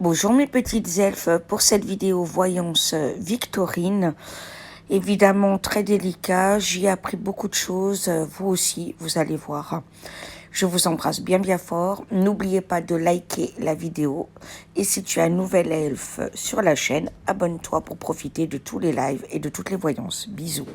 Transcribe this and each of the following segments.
Bonjour mes petites elfes, pour cette vidéo voyance Victorine, évidemment très délicat, j'y ai appris beaucoup de choses, vous aussi, vous allez voir. Je vous embrasse bien bien fort, n'oubliez pas de liker la vidéo et si tu es un nouvel elfe sur la chaîne, abonne-toi pour profiter de tous les lives et de toutes les voyances. Bisous.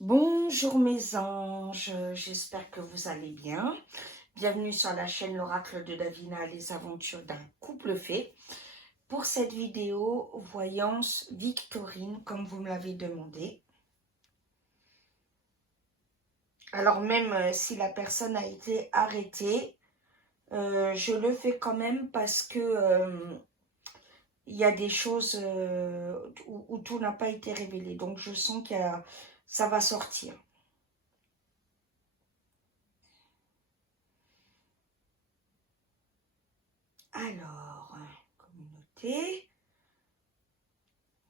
Bonjour mes anges, j'espère que vous allez bien. Bienvenue sur la chaîne l'oracle de Davina, les aventures d'un couple fée. Pour cette vidéo, voyance Victorine, comme vous me l'avez demandé. Alors même si la personne a été arrêtée, je le fais quand même parce que il y a des choses où tout n'a pas été révélé. Donc je sens que ça va sortir. Alors, communauté.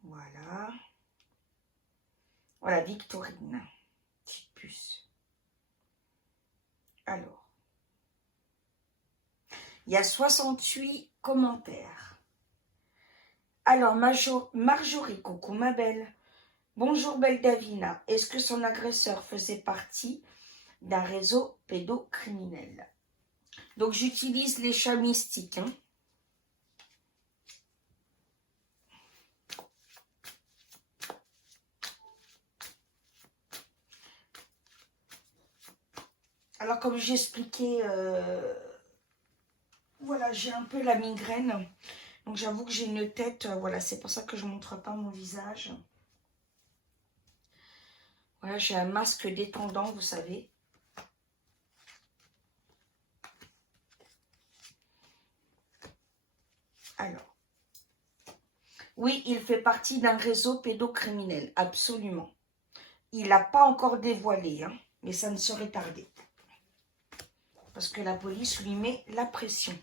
Voilà. Voilà, Victorine. Petite puce. Alors. Il y a 68 commentaires. Alors, Marjorie, coucou ma belle. Bonjour belle Davina. Est-ce que son agresseur faisait partie d'un réseau pédocriminel? Donc, j'utilise les chats mystiques. Hein. Alors, comme j'expliquais, voilà, j'ai un peu la migraine. Donc, j'avoue que j'ai une tête, voilà, c'est pour ça que je ne montre pas mon visage. Voilà, j'ai un masque détendant, vous savez. Alors, oui, il fait partie d'un réseau pédocriminel, absolument. Il n'a pas encore dévoilé, hein, mais ça ne saurait tarder. Parce que la police lui met la pression.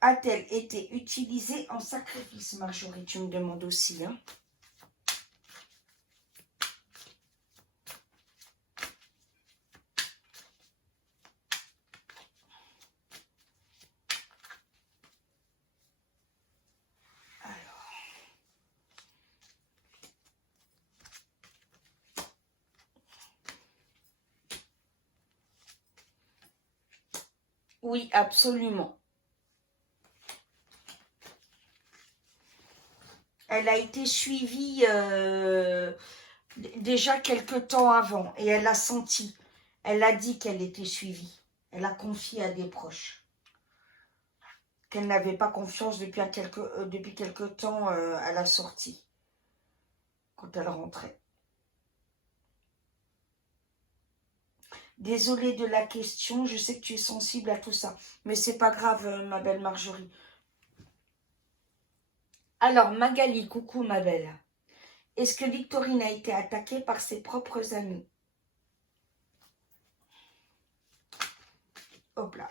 A-t-elle été utilisée en sacrifice, Marjorie? Tu me demandes aussi, hein. Oui, absolument. Elle a été suivie déjà quelque temps avant et elle a senti. Elle a dit qu'elle était suivie. Elle a confié à des proches. Qu'elle n'avait pas confiance depuis quelque temps à la sortie. Quand elle rentrait. Désolée de la question, je sais que tu es sensible à tout ça. Mais c'est pas grave, ma belle Marjorie. Alors, Magali, coucou ma belle. Est-ce que Victorine a été attaquée par ses propres amis? Hop là.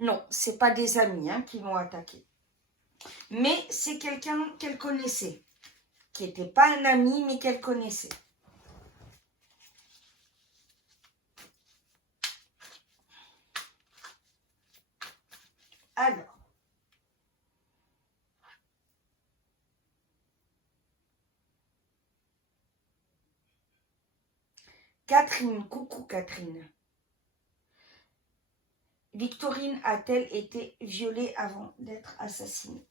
Non, c'est pas des amis hein, qui l'ont attaquée. Mais c'est quelqu'un qu'elle connaissait. Qui n'était pas un ami, mais qu'elle connaissait. Alors. Catherine, coucou Catherine. Victorine a-t-elle été violée avant d'être assassinée?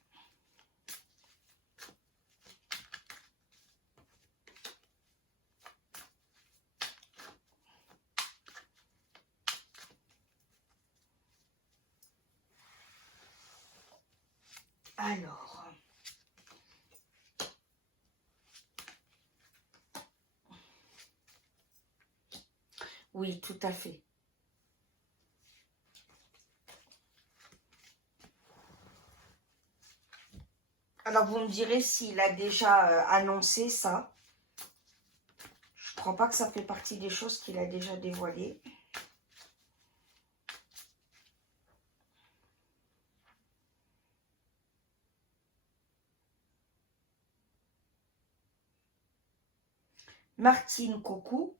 Alors, oui, tout à fait. Alors, vous me direz s'il a déjà annoncé ça. Je ne crois pas que ça fait partie des choses qu'il a déjà dévoilées. Martine, coucou.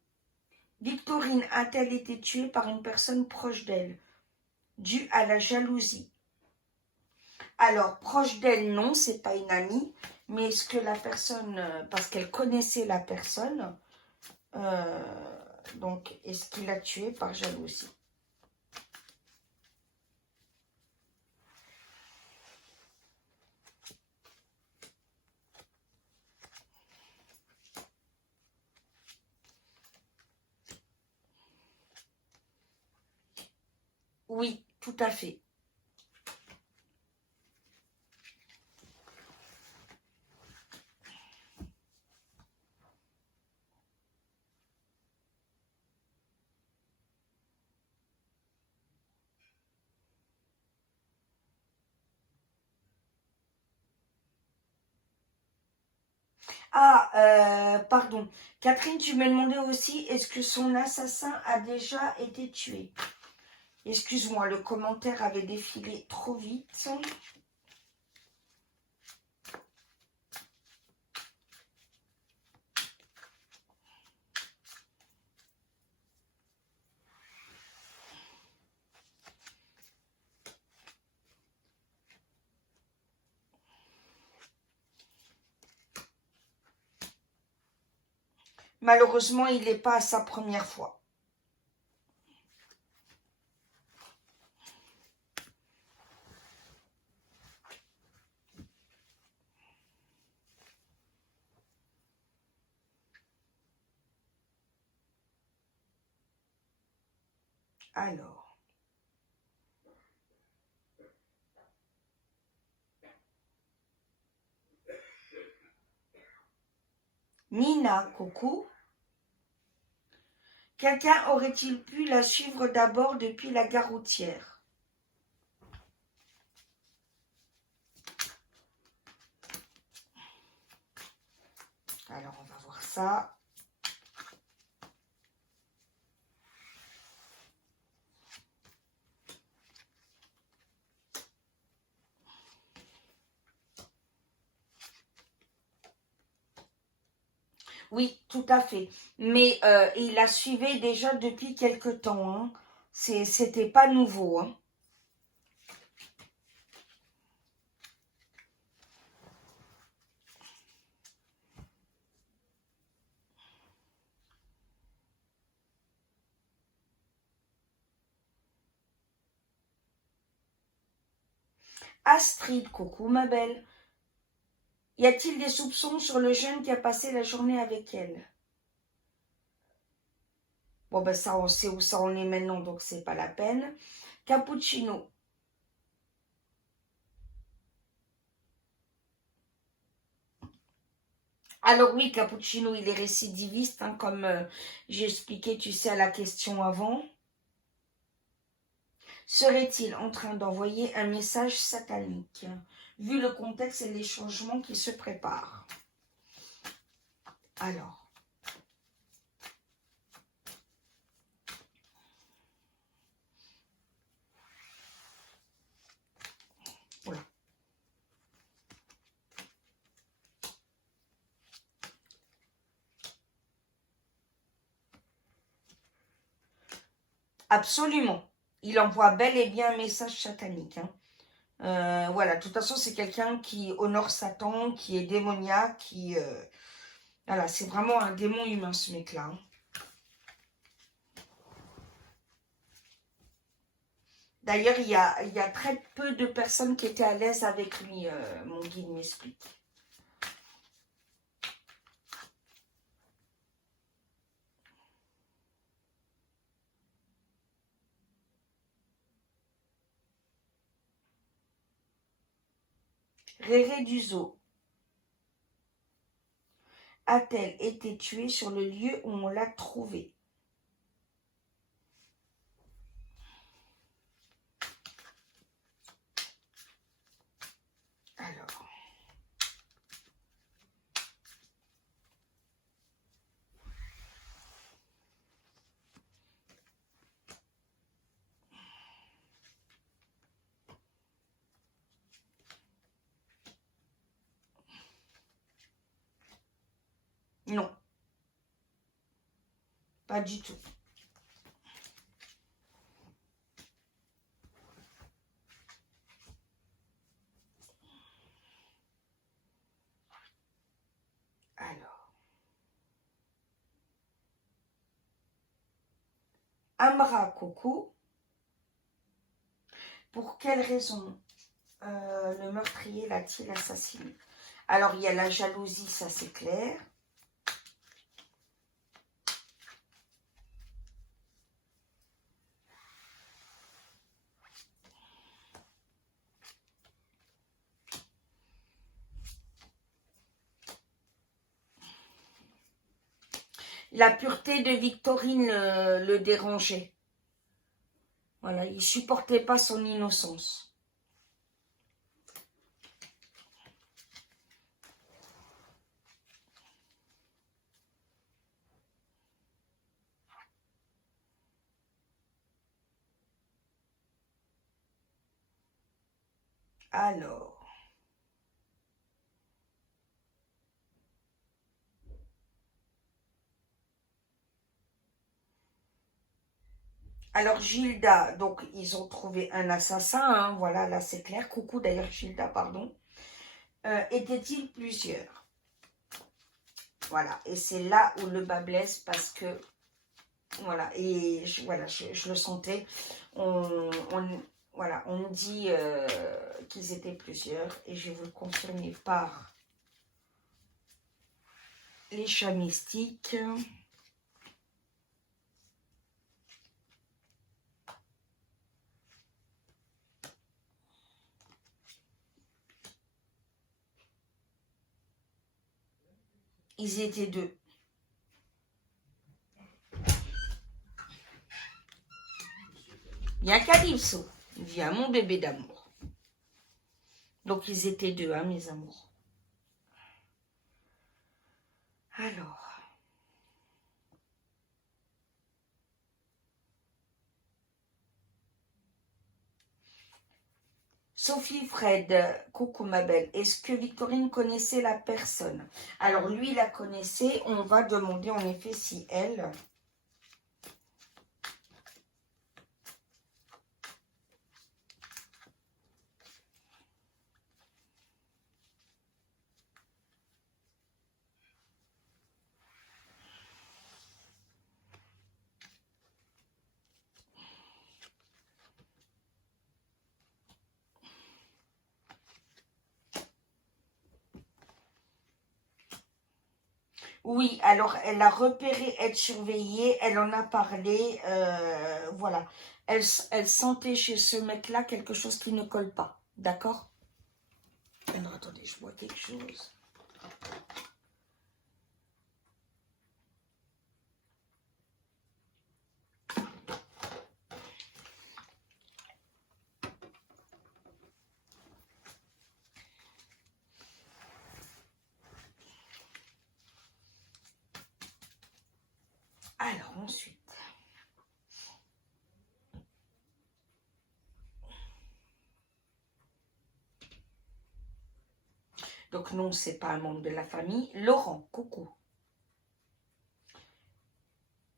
Victorine a-t-elle été tuée par une personne proche d'elle, due à la jalousie? Alors, proche d'elle, non, c'est pas une amie, mais est-ce que la personne, parce qu'elle connaissait la personne, donc est-ce qu'il l'a tuée par jalousie? Oui, tout à fait. Ah, pardon. Catherine, tu me demandais aussi, est-ce que son assassin a déjà été tué? Excuse-moi, le commentaire avait défilé trop vite. Malheureusement, il n'est pas à sa première fois. Alors. Nina, coucou. Quelqu'un aurait-il pu la suivre d'abord depuis la gare routière? Alors, on va voir ça. Oui, tout à fait. Mais il la suivait déjà depuis quelque temps. Hein. C'était pas nouveau. Hein. Astrid, coucou ma belle. Y a-t-il des soupçons sur le jeune qui a passé la journée avec elle? Bon, ben ça, on sait où ça en est maintenant, donc c'est pas la peine. Cappuccino. Alors oui, Cappuccino, il est récidiviste, hein, comme j'ai expliqué, tu sais, à la question avant. Serait-il en train d'envoyer un message satanique, vu le contexte et les changements qui se préparent? Alors. Voilà. Absolument. Il envoie bel et bien un message satanique. Hein. Voilà, de toute façon, c'est quelqu'un qui honore Satan, qui est démoniaque, qui... voilà, c'est vraiment un démon humain, ce mec-là. Hein. D'ailleurs, il y a très peu de personnes qui étaient à l'aise avec lui, mon guide m'explique. Réré du zoo a-t-elle été tuée sur le lieu où on l'a trouvée? Alors, non, pas du tout. Alors, Amra Coucou, pour quelle raison le meurtrier l'a-t-il assassiné? Alors, il y a la jalousie, ça c'est clair. La pureté de Victorine le dérangeait. Voilà, il ne supportait pas son innocence. Alors, Gilda, donc ils ont trouvé un assassin, hein, voilà, là c'est clair. Coucou d'ailleurs Gilda, pardon. Étaient-ils plusieurs? Voilà, et c'est là où le bas blesse parce que, voilà, et je le sentais. Voilà, on me dit qu'ils étaient plusieurs et je vais vous le confirmer par les chats mystiques. Ils étaient deux. Bien Calypso, viens mon bébé d'amour. Donc ils étaient deux, hein, mes amours. Alors, Sophie Fred, coucou ma belle, est-ce que Victorine connaissait la personne? Alors lui la connaissait, on va demander en effet si elle... Oui, alors elle a repéré être surveillée, elle en a parlé, voilà. Elle sentait chez ce mec-là quelque chose qui ne colle pas, d'accord? Alors attendez, je vois quelque chose. Alors ensuite... Donc non, c'est pas un membre de la famille. Laurent, coucou.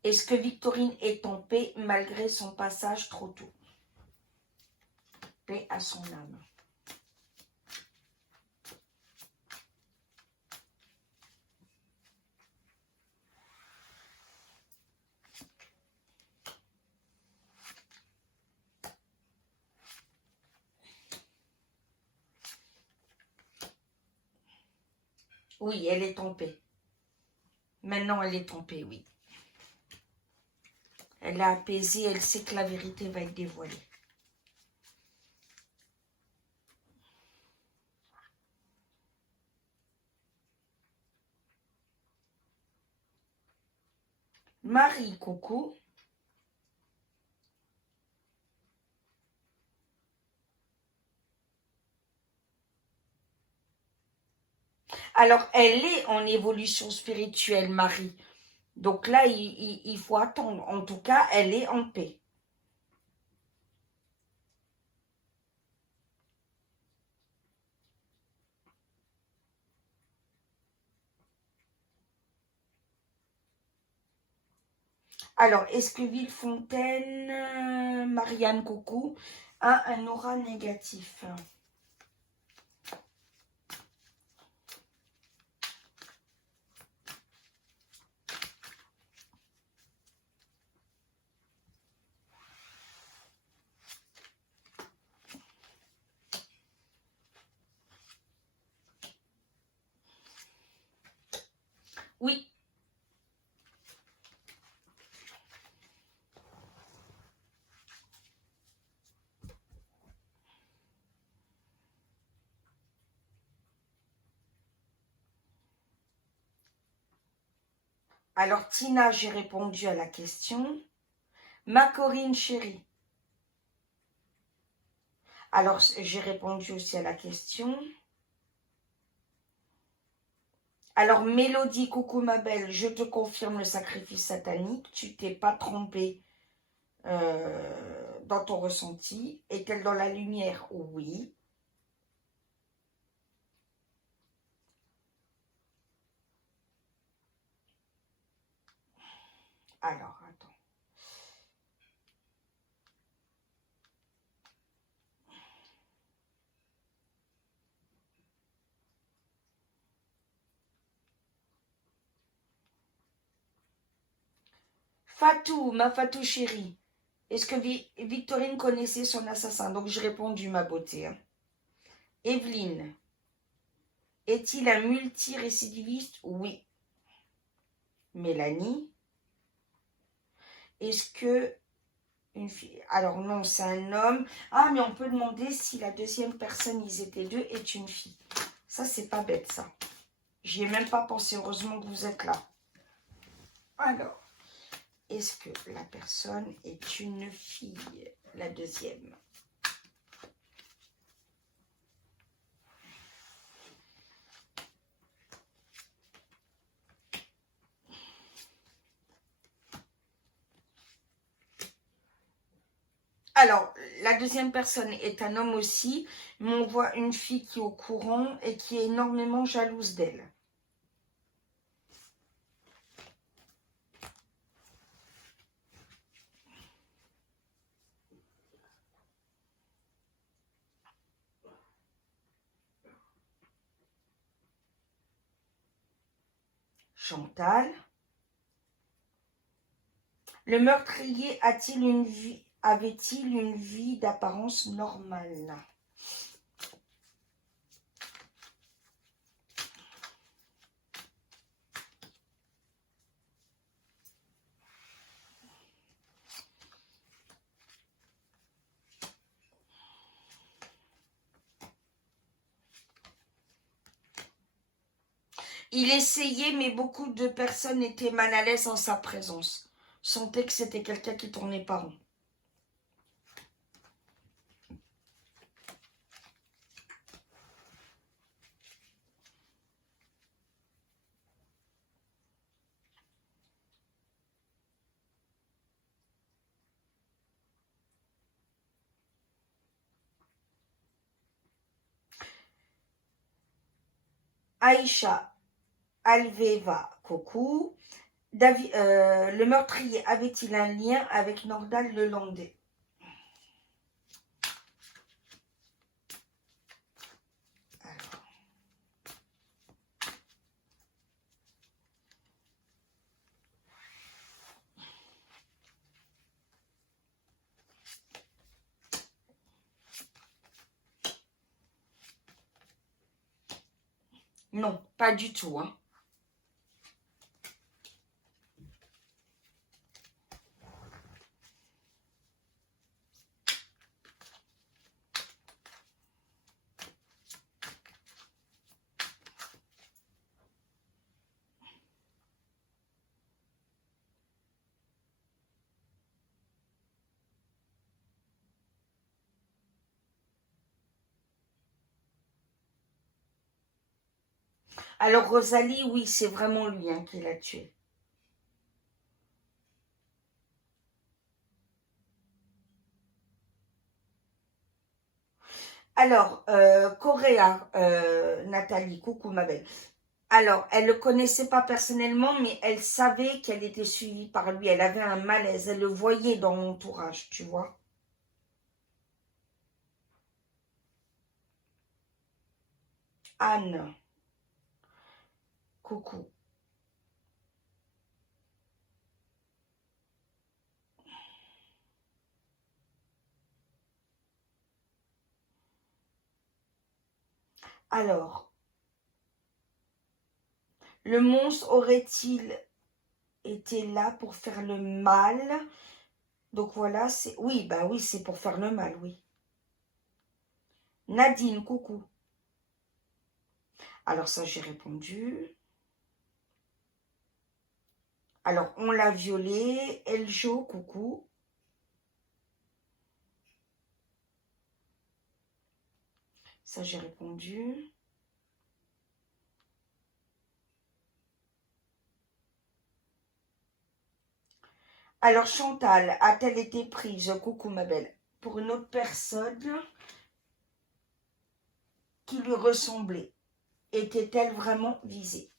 Est-ce que Victorine est en paix malgré son passage trop tôt? Paix à son âme. Oui, elle est en paix. Maintenant, elle est en paix, oui. Elle a apaisé, elle sait que la vérité va être dévoilée. Marie, coucou. Alors, elle est en évolution spirituelle, Marie. Donc là, il faut attendre. En tout cas, elle est en paix. Alors, est-ce que Villefontaine, Marianne, coucou, a un aura négatif? Oui. Alors, Tina, j'ai répondu à la question. Ma Corinne chérie. Alors, j'ai répondu aussi à la question. Alors, Mélodie, coucou ma belle, je te confirme le sacrifice satanique. Tu t'es pas trompée dans ton ressenti. Est-elle dans la lumière? Oui. Alors, attends. Fatou, ma Fatou chérie. Est-ce que Victorine connaissait son assassin? Donc, j'ai répondu, ma beauté. Hein. Evelyne. Est-il un multirécidiviste? Oui. Mélanie. Est-ce que une fille... Alors non, c'est un homme. Ah, mais on peut demander si la deuxième personne, ils étaient deux, est une fille. Ça, c'est pas bête, ça. J'y ai même pas pensé. Heureusement que vous êtes là. Alors, est-ce que la personne est une fille? La deuxième. Alors, la deuxième personne est un homme aussi, mais on voit une fille qui est au courant et qui est énormément jalouse d'elle. Chantal. Le meurtrier avait-il une vie d'apparence normale? Il essayait, mais beaucoup de personnes étaient mal à l'aise en sa présence. Sentaient que c'était quelqu'un qui tournait pas rond. Aïcha Alveva, coucou. Le meurtrier avait-il un lien avec Nordal Lelandais? Non, pas du tout, hein. Alors Rosalie, oui, c'est vraiment lui hein, qui l'a tué. Alors, Correa, Nathalie, coucou ma belle. Alors, elle ne le connaissait pas personnellement, mais elle savait qu'elle était suivie par lui. Elle avait un malaise, elle le voyait dans l'entourage, tu vois. Anne, coucou. Alors, le monstre aurait-il été là pour faire le mal? Donc voilà, c'est... Oui, bah oui, c'est pour faire le mal, oui. Nadine, coucou. Alors ça, j'ai répondu. Alors, on l'a violé. Eljo, coucou. Ça, j'ai répondu. Alors, Chantal, a-t-elle été prise, coucou ma belle, pour une autre personne qui lui ressemblait? Était-elle vraiment visée?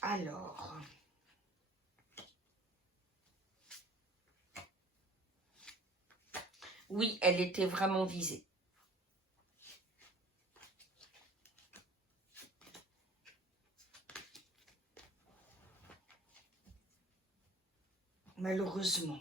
Alors, oui, elle était vraiment visée. Malheureusement.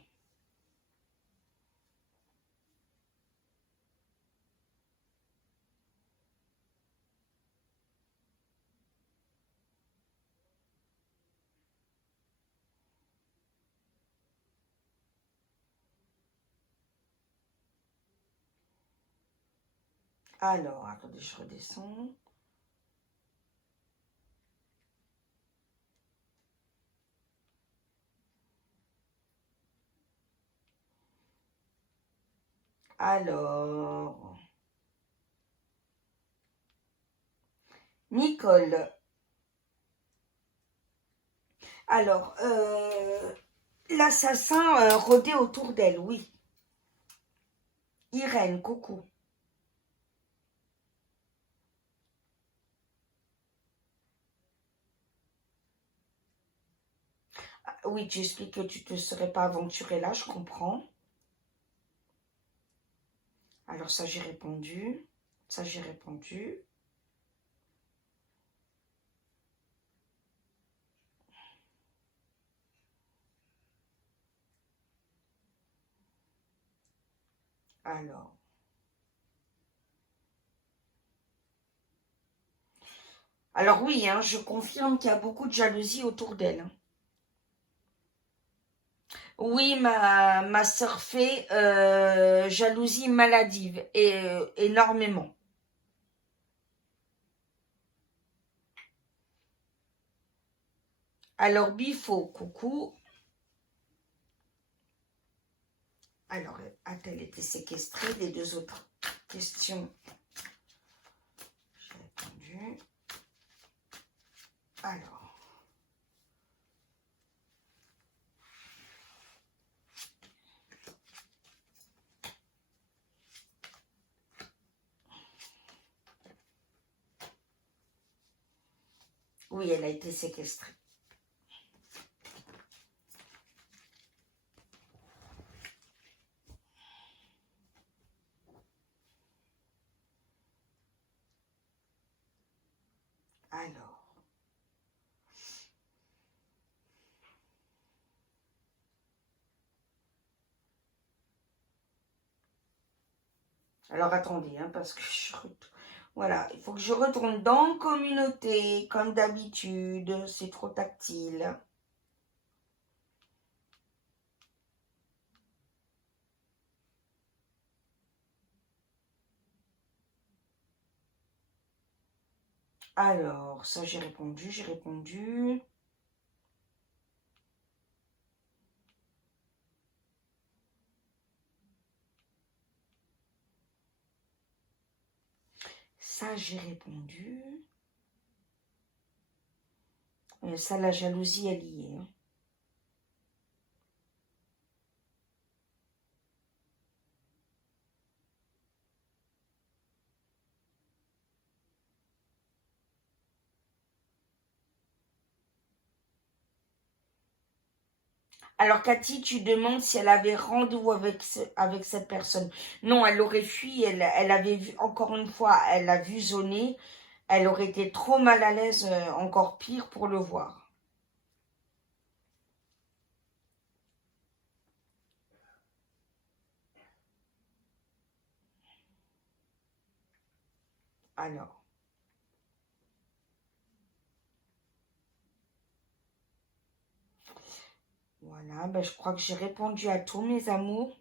Alors, attendez, je redescends. Alors, Nicole. Alors, l'assassin rôdait autour d'elle, oui. Irène, coucou. Ah, oui, tu expliques que tu ne te serais pas aventuré là, je comprends. Alors ça, j'ai répondu. Ça, j'ai répondu. Alors. Alors oui, hein, je confirme qu'il y a beaucoup de jalousie autour d'elle. Hein. Oui, ma sœur fait jalousie maladive, et énormément. Alors, Bifo, coucou. Alors, a-t-elle été séquestrée? Les deux autres questions, j'ai répondu. Alors. Oui, elle a été séquestrée. Alors. Alors attendez, hein, parce que voilà, il faut que je retourne dans communauté, comme d'habitude. C'est trop tactile. Alors, ça j'ai répondu, j'ai répondu. Ça j'ai répondu. Ça, la jalousie, elle y est, hein. Alors, Cathy, tu demandes si elle avait rendez-vous avec cette personne. Non, elle aurait fui, elle avait vu, encore une fois, elle a visionné. Elle aurait été trop mal à l'aise, encore pire, pour le voir. Alors, voilà, ben, je crois que j'ai répondu à tous mes amours.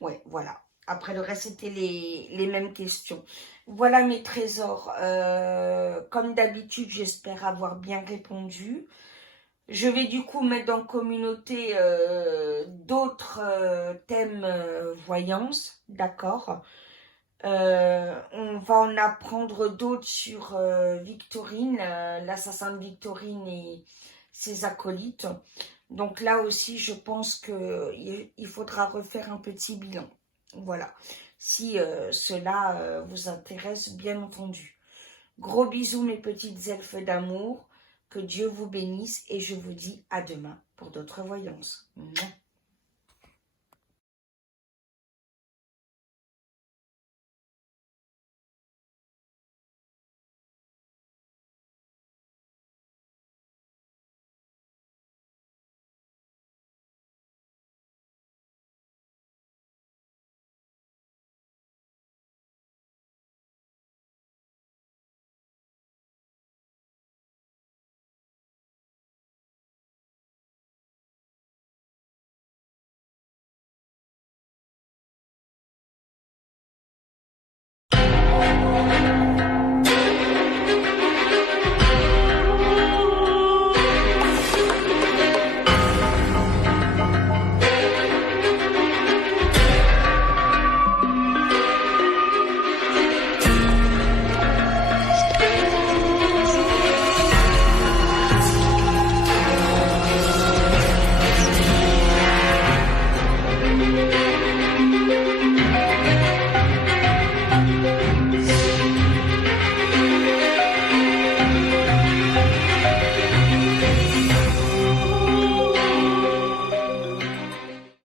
Ouais, voilà. Après, le reste, c'était les mêmes questions. Voilà mes trésors. Comme d'habitude, j'espère avoir bien répondu. Je vais du coup mettre dans communauté d'autres thèmes voyance, d'accord. On va en apprendre d'autres sur Victorine, l'assassin de Victorine et ses acolytes. Donc là aussi, je pense qu'il faudra refaire un petit bilan. Voilà, si cela vous intéresse, bien entendu. Gros bisous mes petites elfes d'amour, que Dieu vous bénisse et je vous dis à demain pour d'autres voyances. Mouah.